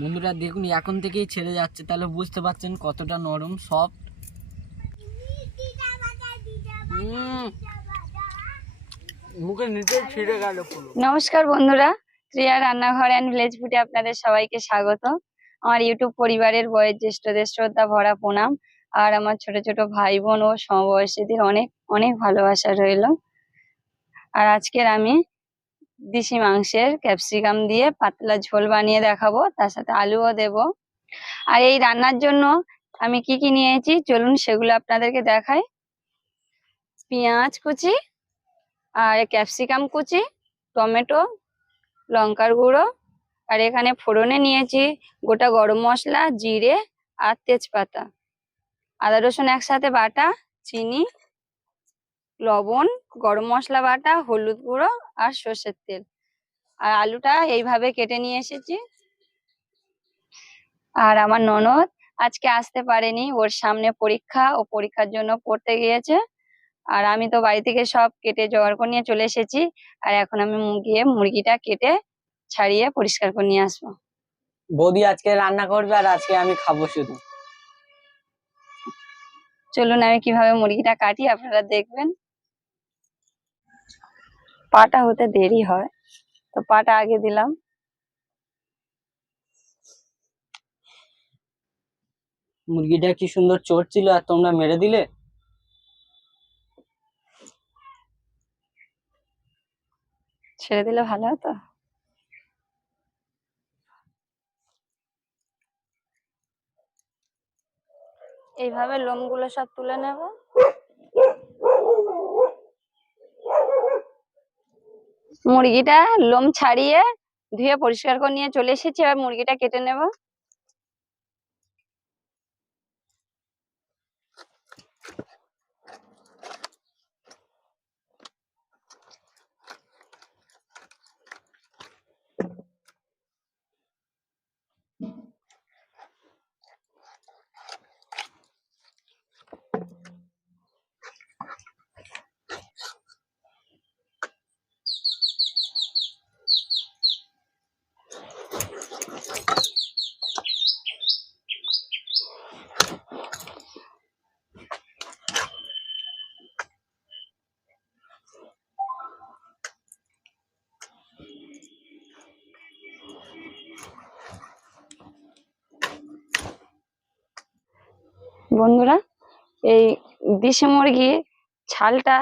বন্ধুরা দেখুন এখন থেকেই ছেড়ে যাচ্ছে, তাহলে বুঝতে পারছেন কতটা নরম সফট। মুখের নিচে ছিঁড়ে গেল পুরো। নমস্কার বন্ধুরা, প্রিয়া রান্নাঘর অ্যান্ড ভিলেজ ফুডে আপনাদের সবাইকে স্বাগত। আমার ইউটিউব পরিবারের বয়োজ্যেষ্ঠদের শ্রদ্ধা ভরা প্রণাম, আর আমার ছোট ছোট ভাই বোন ও সমবয়সীদের অনেক অনেক ভালোবাসা রইল। আর আজকের আমি দেশি মাংসের ক্যাপসিকাম দিয়ে পাতলা ঝোল বানিয়ে দেখাবো, তার সাথে আলুও দেব। আর এই রান্নার জন্য আমি কি কি নিয়েছি চলুন সেগুলো আপনাদেরকে দেখাই। পেঁয়াজ কুচি, আর ক্যাপসিকাম কুচি, টমেটো, লঙ্কার গুঁড়ো, আর এখানে ফোড়নে নিয়েছি গোটা গরম মশলা, জিরে আর তেজপাতা, আদা রসুন একসাথে বাটা, চিনি, লবণ, গরম মশলা বাটা, হলুদ গুঁড়ো আর সর্ষের তেল। আর আলুটা এইভাবে কেটে নিয়ে এসেছি। আর আমার ননদ আজকে আসতে পারেনি, ওর সামনে পরীক্ষা, ও পরীক্ষার জন্য পড়তে গিয়েছে। আর আমি তো বাড়ি থেকে সব কেটে জোগাড় করে নিয়ে চলে এসেছি। আর এখন আমি গিয়ে মুরগিটা কেটে ছাড়িয়ে পরিষ্কার করে নিয়ে আসবো। বৌদি আজকে রান্না করবে আর আজকে আমি খাবো শুধু। চলুন আমি কিভাবে মুরগিটা কাটি আপনারা দেখবেন। পাটা হতে দেরি হয়, তো পাটা আগে দিলাম। মুরগিটা কি সুন্দর চোট ছিল আর তোমরা মেরে দিলে। ছেড়ে দিলে ভালো হতো। এইভাবে লোমগুলো সব তুলে নেব। মুরগিটা লোম ছাড়িয়ে ধুয়ে পরিষ্কার করে নিয়ে চলে এসেছি, এবার মুরগিটা কেটে নেব। বন্ধুরা, এই দেশি মুরগি ছালটা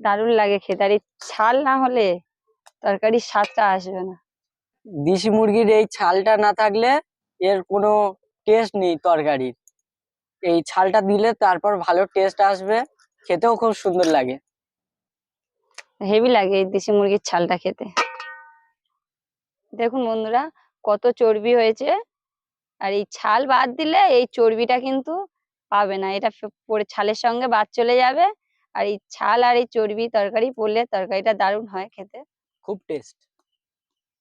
দারুণ লাগে খেতে, আর এই ছাল না হলে তরকারির স্বাদটা আসবে না। দেশি মুরগির এই ছালটা না থাকলে এর কোনো টেস্ট নেই তরকারির। এই ছালটা দিলে তারপর ভালো টেস্ট আসবে, খেতেও খুব সুন্দর লাগে। হেভি লাগে এই দেশি মুরগির ছালটা খেতে। দেখুন বন্ধুরা কত চর্বি হয়েছে, আর এই ছাল বাদ দিলে এই চর্বিটা কিন্তু পাবে না, এটা পরে ছালের সঙ্গে বাদ চলে যাবে। আর এই ছাল আর এই চর্বি তরকারি পড়লে তরকারিটা দারুণ হয় খেতে, খুব টেস্ট,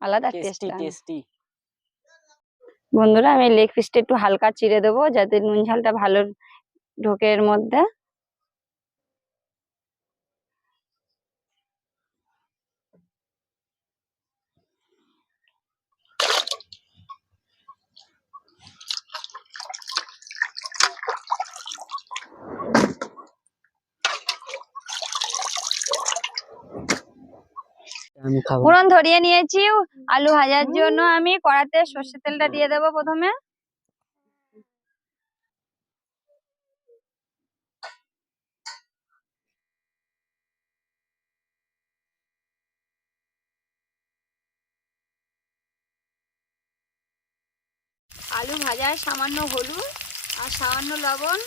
আলাদা টেস্ট। Tasty tasty. বন্ধুরা আমি লেগ পিসটা একটু হালকা চিড়ে দেবো যাতে নুন ঝালটা ভালো ঢোকে এর মধ্যে। আমি খাবো। ফোড়ন ধরিয়ে নিয়েছি আলু ভাজার জন্য। আমি কড়াতে সর্ষের তেলটা দিয়ে দেবো প্রথমে। আলু ভাজায় সামান্য হলুদ আর সামান্য লবণ,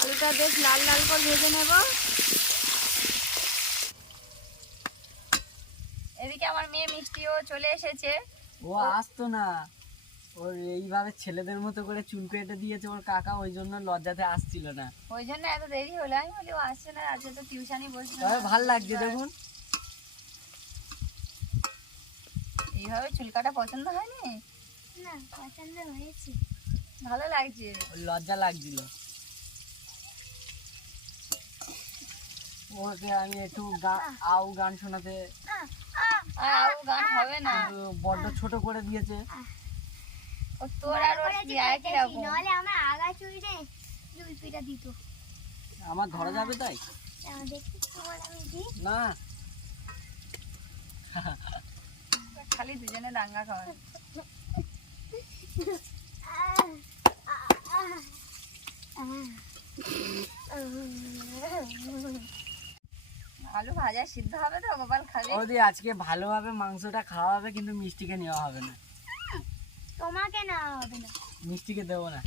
আলুটা বেশ লাল লাল করে ভেজে নেব। এদিকে আমার মেয়ে মিষ্টিও চলে এসেছে। ও আসতো না, ওর এইভাবে ছেলেদের মতো করে চুল কেটে দিয়েছে ওর কাকা, ওই জন্য লজ্জাতে আসছিল না। ওই জন্য এত দেরি হলো। আমি বলি ও আসছে না, আজকে তো টিউশনই বসবে। তবে ভাল লাগছে দেখুন। এইভাবে চুল কাটা পছন্দ হয়নি? না, পছন্দ হয়েছে। ভালো লাগছে। লজ্জা লাগছিল। ওকে আমি একটু আউ গান শোনাতে, আর গান হবে না, বড্ড ছোট করে দিয়েছে। ও তোর আর ওর কি একই রকম। নাহলে আমার আগা চুইরে জুলপিটা দিত। আমার ধরা যাবে তাই? দেখি তোমার আমি দিই। না খালি দুজনে দাঙ্গা খাওয়া। আলু ভাজা সিদ্ধ হবে তো গোপাল খাবে। বৌদি আজকে ভালোভাবে মাংসটা খাওয়া হবে, কিন্তু মিষ্টিকে নেওয়া হবে না। তোমাকে না হবে না, মিষ্টিকে দেবো না,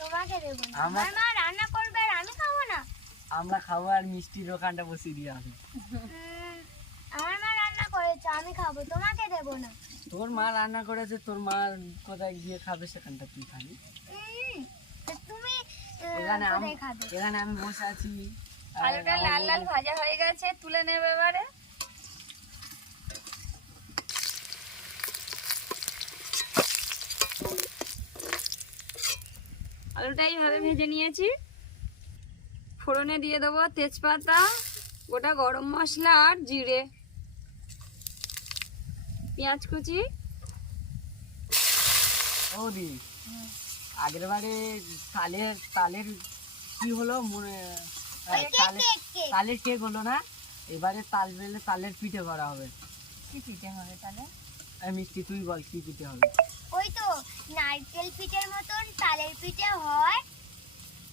তোমাকে দেবো না। আমরা- আমার মা রান্না করবে আর আমি খাবো না। আমরা খাবো আর মিষ্টির দোকানটা বসিয়ে দিয়ে হবে। আমার মা রান্না করেছে, আমি খাবো, তোমাকে দেবো না। তোর মা রান্না করেছে, তোর মা কোথায় গিয়ে খাবে সেখানটা তুই খাবি। তা তুমি এখানে আমি কোথায় খাবে? এখানে আমি বসে আছি। আর আলুটা আমার লাল লাল বৌদি- ভাজা হয়ে গেছে, তুলে নেবে এবারে। আলুটা এইভাবে ভেজে নিয়েছি। ফোড়নে দিয়ে দেবো তেজপাতা, গোটা গরম মশলা আর জিরে, পেঁয়াজ কুচি। বৌদি আগের বারে তালের তালের কি হলো মনে, তালের কেক হলো না, এবারে তাল বেলে তালের পিঠে করা হবে। কি পিঠে হবে তাহলে? মিষ্টি তুই বল কি পিঠে হবে? ওই তো নারকেল পিঠের মতন তালের পিঠে হয়,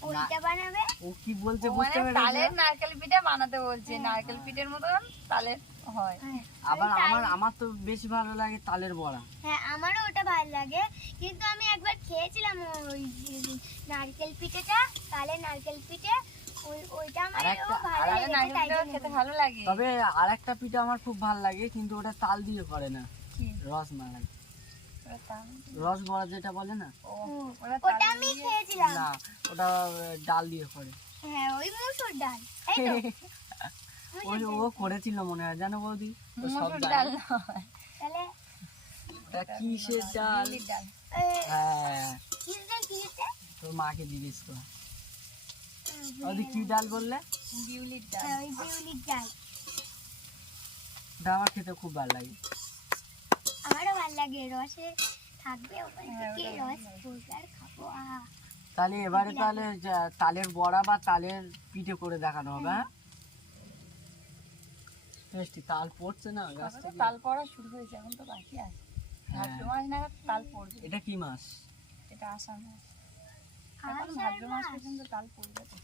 ওইটা বানাবে। ও কি বলছে ও বুঝতে মানে পেরেছি তালের না? নারকেল পিঠে বানাতে বলছে, নারকেল পিঠের মতন তালের হয়। আবার আমার তো বেশি ভালো লাগে তালের বড়া। হ্যাঁ, আমারও ওটা ভালো লাগে, কিন্তু আমি একবার খেয়েছিলাম ওই নারকেল পিঠেটা, তালের নারকেল পিঠে, ওইটা আমার ভালো তালের লেগেছে, নারকেল তাই পিঠেও জন্য খেতে বললাম। ভালো লাগে। তবে আরেকটা পিঠে আমার খুব ভালো লাগে, কিন্তু ওটা তাল দিয়ে করে না, কি? রসমালাই, ওটা তাল? রসবড়া যেটা বলে না, ও, ওটা ওটা তালের আমি দিয়ে- খেয়েছিলাম। না ওটা ডাল দিয়ে করে। হ্যাঁ, ওই মুসুর ডাল, তাই তো? ওই ও করেছিল মনে হয়, জানো বৌদি? ও সব মসুর জানে। ডাল নয়, তাহলে ওটা কিসের ডাল? বিউলির ডাল। হ্যাঁ, কিসে তোর মাকে জিজ্ঞেস কর। বৌদি কি ডাল বললে? বিউলির ডাল। হ্যাঁ, ওই বিউলির ডাল। ওটা আমার খেতে খুব ভালো লাগে। আমারও ভালো লাগে, রসে থাকবে ওখান হ্যাঁ, থেকে ওটা রস ভালো লাগে। পড়বে আর খাবো। তাহলে এবারে তাহলে তালের বড়া বা তালের পিঠে করে দেখানো হবে। হ্যাঁ, টেস্টি। তাল পড়ছে না গাছ সবে তো থেকে? তাল পড়া শুরু হয়েছে, এখন তো বাকি আছে। ভাদ্র মাস নাগাদ তাল পড়বে। এটা কি মাস? এটা আষাঢ় মাস, এখন আষাঢ় ভাদ্র মাস মাস? পর্যন্ত তাল পড়বে তো।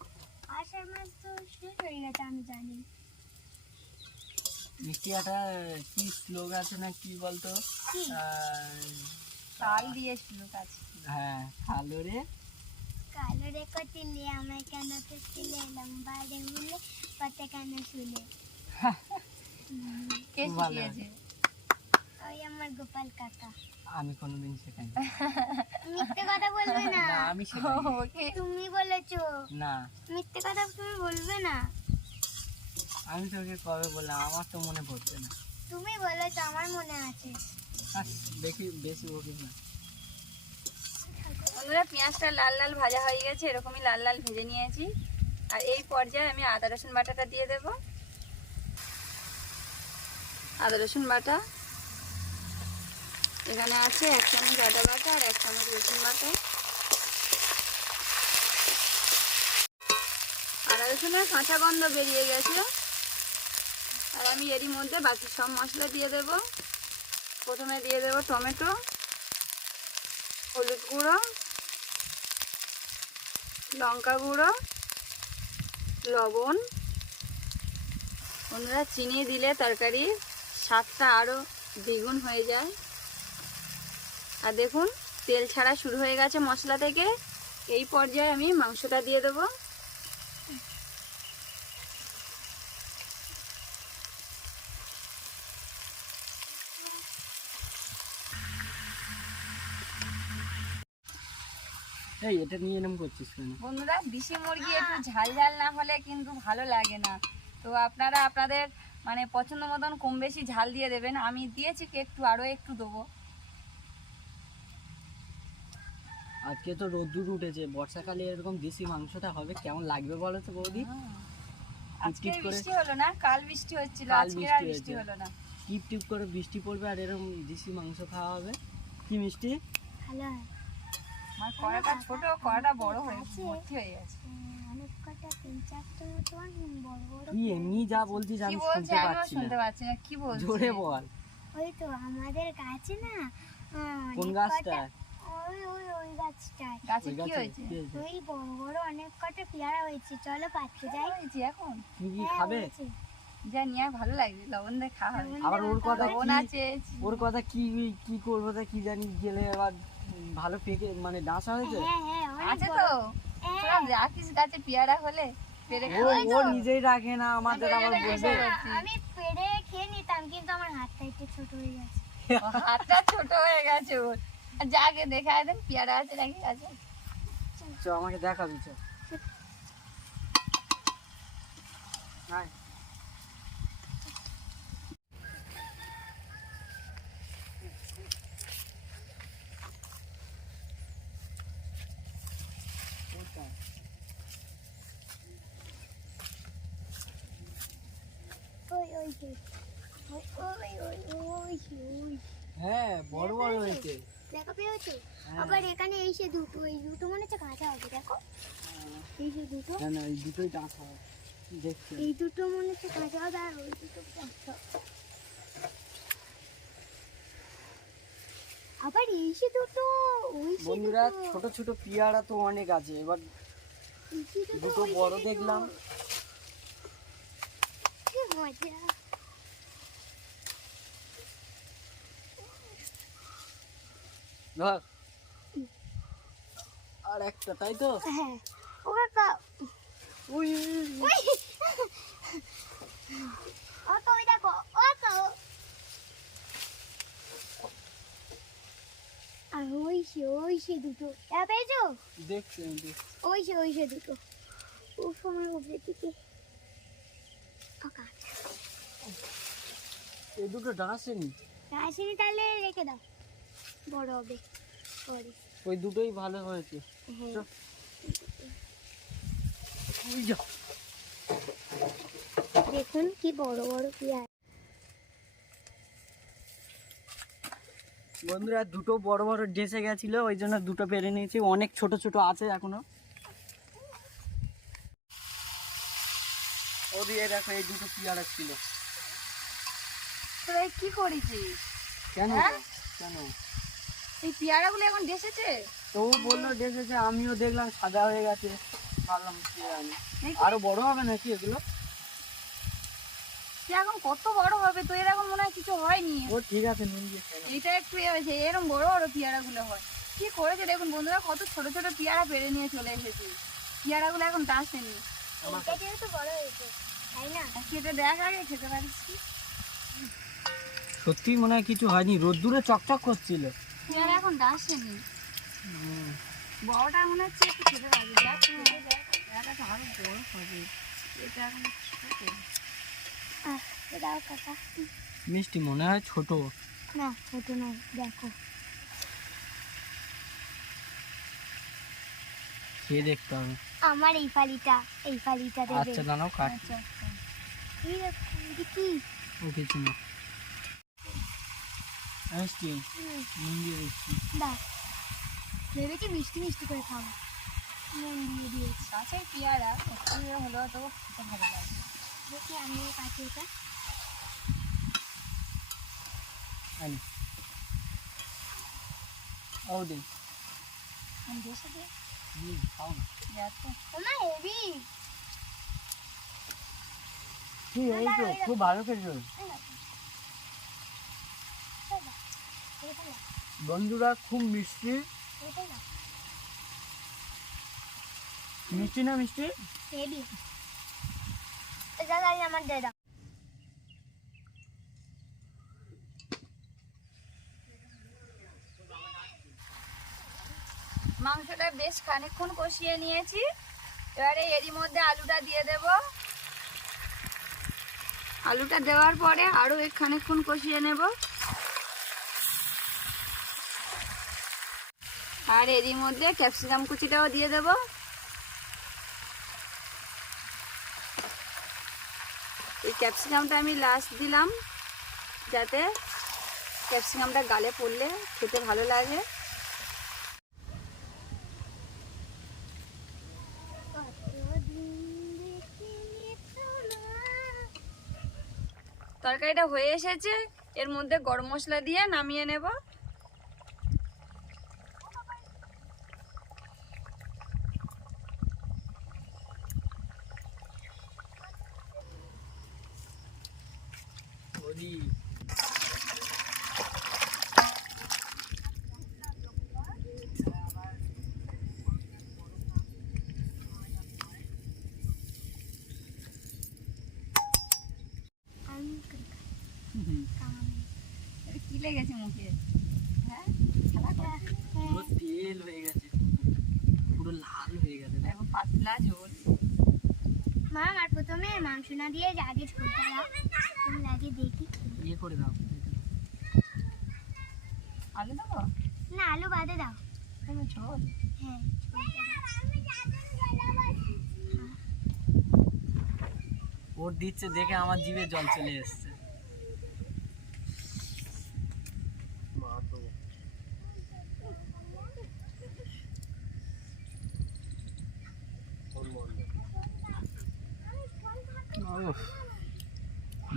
আষাঢ় মাস তো শেষ হয়ে গেছে, আমি জানি। মিষ্টি একটা কি শ্লোক আছে না, কি বলতো? কি? তাল দিয়েছিল কাছে। হ্যাঁ, কালো রে কালো রে কটিলে আমায় কেন খুঁজছিলে, লম্বা রে মুলে পাতে কেন শুলে। কে খুব ভালো। শিখিয়েছে? ওই আমার গোপাল কাকা। আমি কোনোদিন শেখাই মিথ্যে কথা বলবে না। না, আমি শেখাই ওকে তুমি বলেছো, না। মিথ্যে কথা তুমি বলবে না। আমি তোকে কবে বললাম? আমার তো মনে পড়ছে না। তুমি বলেছো, আমার মনে আছে। দেখি বেশি বকিস না। বন্ধুরা, পেঁয়াজটা লাল লাল ভাজা হয়ে গেছে, এরকমই লাল লাল ভেজে নিয়েছি। আর এই পর্যায়ে আমি আদা রসুন বাটাটা দিয়ে দেব। আদা রসুন বাটা এখানে আছে 1 চামচ আদা বাটা আর 1 চামচ রসুন বাটা। আদা রসুনের কাঁচা গন্ধ বেরিয়ে গেছে। আর আমি এরই মধ্যে বাকি সব মশলা দিয়ে দেব। প্রথমে দিয়ে দেব টমেটো, হলুদ গুঁড়ো, লঙ্কা গুঁড়ো, লবণ। বন্ধুরা, চিনি দিলে তরকারির স্বাদটা আরও দ্বিগুণ হয়ে যায়। আর দেখুন, তেল ছাড়া শুরু হয়ে গেছে মশলা থেকে। এই পর্যায়ে আমি মাংসটা দিয়ে দেবো। এই এটা নিয়ে এরকম করছিস কেন? বন্ধুরা, দেশি মুরগি একটু ঝাল ঝাল না হলে কিন্তু ভালো লাগে না। তো আপনারা আপনাদের মানে পছন্দ মতন কম বেশি ঝাল দিয়ে দেবেন। আমি দিয়েছি কি একটু, আরও একটু দেবো। আজকে তো রোদ্দুর উঠেছে, বর্ষাকালে এরকম দেশি মাংসটা হবে, কেমন লাগবে বলো তো বৌদি? আজকে টিপ করে বৃষ্টি হলো না, কাল বৃষ্টি হচ্ছিল, কাল আজকে আর বৃষ্টি বৃষ্টি হয়েছে। হলো না। টিপ টিপ করে বৃষ্টি পড়বে আর এরকম দেশি মাংস খাওয়া হবে। কি মিষ্টি? ভালো হয়। আমার কড়াটা ছোট, কড়াটা বড় হয়ে ভর্তি হয়ে গেছে। অনেক কটা 3-4টা মতন বড় বড়। তুই এমনি যা বলছিস কি আমি বলছে শুনতে আমিও পাচ্ছি শুনতে না, পাচ্ছি না, কি বলছে জোরে বল। ওই তো আমাদের গাছে না কোন অনেক গাছটা? কটা ওই গাছটায় গাছে ওই কি গাছে হয়েছে? কি হয়েছে? ওই বড় বড় অনেক কটা পেয়ারা হয়েছে, চলো পাড়তে যাই। হয়েছে এখন তুমি কি হ্যাঁ, খাবে? হয়েছে। যা নিয়ে ভালো লাগবে, লবণ দিয়ে খাওয়া হবে। লবণ আবার ওর কথা লবণ কি, আছে, ওর কথা কি কি করবো তা কি জানি, গেলে আবার ভালো পেকে মানে ডাঁসা হয়েছে। হ্যাঁ হ্যাঁ অনেক আছে বড়। তো হ্যাঁ, তোরা রাখিস গাছে পেয়ারা হলে পেরে ও খাওয়াই ও তো। নিজেই রাখে না, আমাদের আবার বলবে। আমি পেড়ে খেয়ে নিতাম, কিন্তু আমার হাতটা একটু ছোট হয়ে গেছে। ও, হাতটা ছোট হয়ে গেছে ওর। আর যাকে দেখায় দেন পেয়ারা আছে নাকি গাছে। চ আমাকে দেখাবি, চ আয়। কোথায়? ওই যে ওই হ্যাঁ বড় বড় হয়েছে। দেখা পেয়েছো? হ্যাঁ। আবার এখানে এই সে দুটো, এই দুটো মনে হচ্ছে কাঁচা হবে, দেখো এই যে দুটো, না না এই দুটোই ডাঁসা হবে, দেখছি। এই দুটো মনে হচ্ছে কাঁচা হবে আর ওই দুটো কাঁচা হবে। আবার এই সে দুটো, ওই সে বন্ধুরা দুটো, ছোট ছোট পেয়ারা তো অনেক আছে, এবার এই সে দুটো ওই সে বড় দুটো। দেখলাম। কি মজা। ধর আর একটা, তাই তো? হ্যাঁ ও কাকা, উই ওই ওকে ওই দেখো, ওকে আর ওই সে দুটো, দেখা পেয়েছো? দেখছি আমি দেখছি। ওই সে দুটো, ও সময় উপরের দিকে ফাঁকা এই দুটো ডাঁসেনি, আসেনি, তাহলে রেখে দাও, বড় হবে পরে। ওই দুটোই ভালো হয়েছে। হ্যাঁ চল। ওই যা। দেখুন কি বড় বড় পেঁয়াজ। বন্ধুরা দুটো বড় বড় ডেসে গেছিল, ওই জন্য দুটো পেরে নিয়েছি, অনেক ছোট ছোট আছে এখনো। ও দিয়ে দেখো এই দুটো পেয়ারা ছিল। তোরা কি করেছিস? কেন হ্যাঁ? কেন? এই পেয়ারাগুলো এখন ডেসেছে? তো ও বললো ডেসেছে, আমিও দেখলাম সাদা হয়ে গেছে, ভাবলাম পেয়ারা নেই। দেখি। আরো বড় হবে নাকি এগুলো? সে এখন কত বড় হবে, তো এর এখন মনে হয় কিছু হয়নি। ও ঠিক আছে, নিয়ে গিয়ে খাই। এইটা একটু এ হয়েছে, এরকম বড় বড় পেয়ারাগুলো হয়। কি করেছে দেখুন বন্ধুরা, কত ছোট ছোট পেয়ারা পেরে নিয়ে চলে এসেছে। পেয়ারাগুলো এখন ডাসেনি। এইটা যেহেতু বড় হয়েছে, তাই না? খেতে দেখ আগে, খেতে পারিস কি? সত্যি মনে হয় কিছু হয়নি, রোদ্দুরে চকচক করছিল। পেয়ারা এখন ডাসেনি। বড়টা মনে হচ্ছে একটু খেতে পারবি, দেখ পেয়ারাটা আরো বড় হবে। এটা এখন ছোট। দাও কাকা। মিষ্টি মনে হয় ছোট। না ছোট নয়, দেখো খেয়ে দেখতে হবে। আমার এই ফালিটা দেবে। আচ্ছা দাঁড়াও কাট। আচ্ছা এই দেখো, এটা কি? ও কিছু না, মিষ্টি নুন দিয়ে দিচ্ছি। দাও, ভেবেছি মিষ্টি মিষ্টি করে খাবো, নুন দিয়ে দিয়েছি। কাঁচাই পেয়ারা একটু হলো তো খেতে ভালো লাগবে। দেখি আমি কাছে এটা, আনি ও দিন আমি দেশে দিয়ে খাও না। যাচ্ছে। আমার হেভি। কি এই তো খুব ভালো খেয়েছো বন্ধুরা, খুব মিষ্টি। মিষ্টি না মিষ্টি? হেভি। এটা আমার দাদা। মাংসটা বেশ খানিকক্ষণ কষিয়ে নিয়েছি, এবারে এরই মধ্যে আলুটা দিয়ে দেব। আলুটা দেওয়ার পরে আরো খানিকক্ষণ কষিয়ে নেব, আর এরই মধ্যে ক্যাপসিকাম কুচিটাও দিয়ে দেব। এই ক্যাপসিকামটা আমি লাস্ট দিলাম, যাতে ক্যাপসিকামটা গালে পড়লে খেতে ভালো লাগে। তরকারিটা হয়ে এসেছে, এর মধ্যে গরম মশলা দিয়ে নামিয়ে নেব। কি লেগেছে মুখে? হ্যাঁ, পুরো তেল হয়ে গেছে, পুরো লাল হয়ে গেছে। দেখো পাতলা ঝোল। মা আমার প্রথমে মাংস না দিয়ে আগে ঝোলটা দাও, তুমি আগে দেখি। ইয়ে করে দাও। আলু দেবো না, আলু বাদে দাও। ঝোল? হ্যাঁ, ওর দিচ্ছে দেখে আমার জিভে জল চলে এসছে।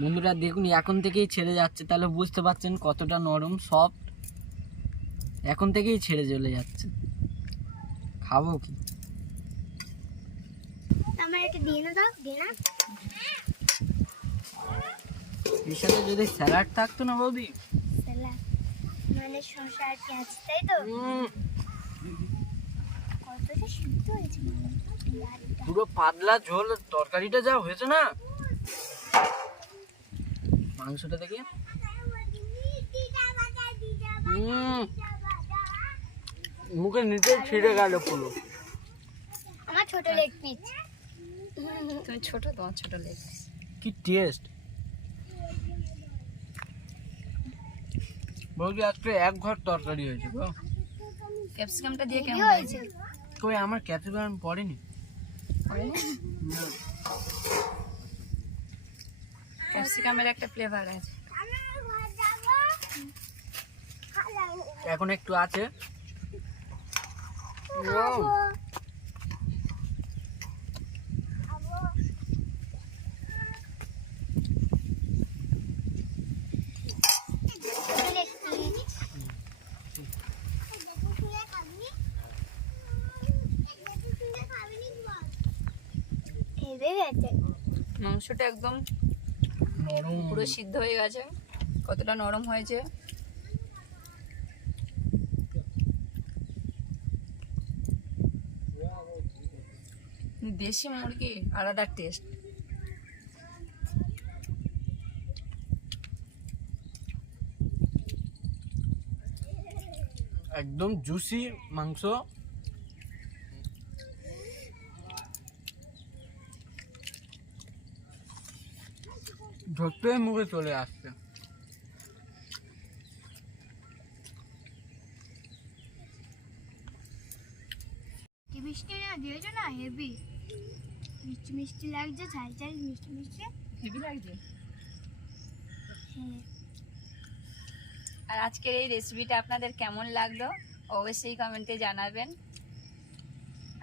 বন্ধুরা দেখুন, এখন থেকেই ছেড়ে যাচ্ছে, তাহলে বুঝতে পারছেন কতটা নরম সফট। এখন থেকেই ছেড়ে চলে যাচ্ছে। খাবো কি? আমার একটা দিয়ে না দাও, দিয়ে না। এর সাথে যদি স্যালাড থাকতো না বৌদি, স্যালাড মানে শসা আর পেঁয়াজ, তাই তো? কতটা সিদ্ধ হয়েছে বিহারিটা। পুরো পাতলা ঝোল। তরকারিটা যা হয়েছে না, মাংসটা দেখি। মুখে নিচে ছিঁড়ে গেল পুরো। আমার ছোট লেগ পিস। তুমি ছোট, তোমার ছোট লেগ। কি টেস্ট বৌদি, আজকে এক ঘর তরকারি হয়েছে গো। ক্যাপসিকামটা দিয়ে কেমন হয়েছে? কই আমার ক্যাপসিকাম পড়েনি। না। ক্যাপসিকামের একটা ফ্লেভার আছে। এখন একটু আছে। মাংসটা একদম নরম পুরো সিদ্ধ হয়ে গেছে। কতটা নরম হয়েছে। দেশি মুরগি আলাদা টেস্ট। একদম জুসি মাংস। ধরতে মুখে চলে আসছে। মিষ্টি না দিয়েছো না, হেভি মিষ্টি মিষ্টি লাগছে, ঝাল ঝাল মিষ্টি মিষ্টি হেভি লাগছে। হ্যাঁ। আর আজকের এই রেসিপিটা আপনাদের কেমন লাগলো অবশ্যই কমেন্টে জানাবেন।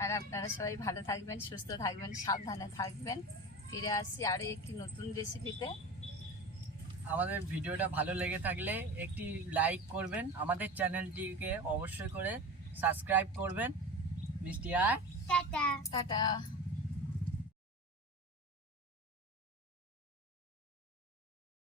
আর আপনারা সবাই ভালো থাকবেন, সুস্থ থাকবেন, সাবধানে থাকবেন। ফিরে আসছি আরও একটি নতুন রেসিপিতে। আমাদের ভিডিওটা ভালো লেগে থাকলে একটি লাইক করবেন, আমাদের চ্যানেলটিকে অবশ্যই করে সাবস্ক্রাইব করবেন। মিষ্টি আর টাটা। টাটা।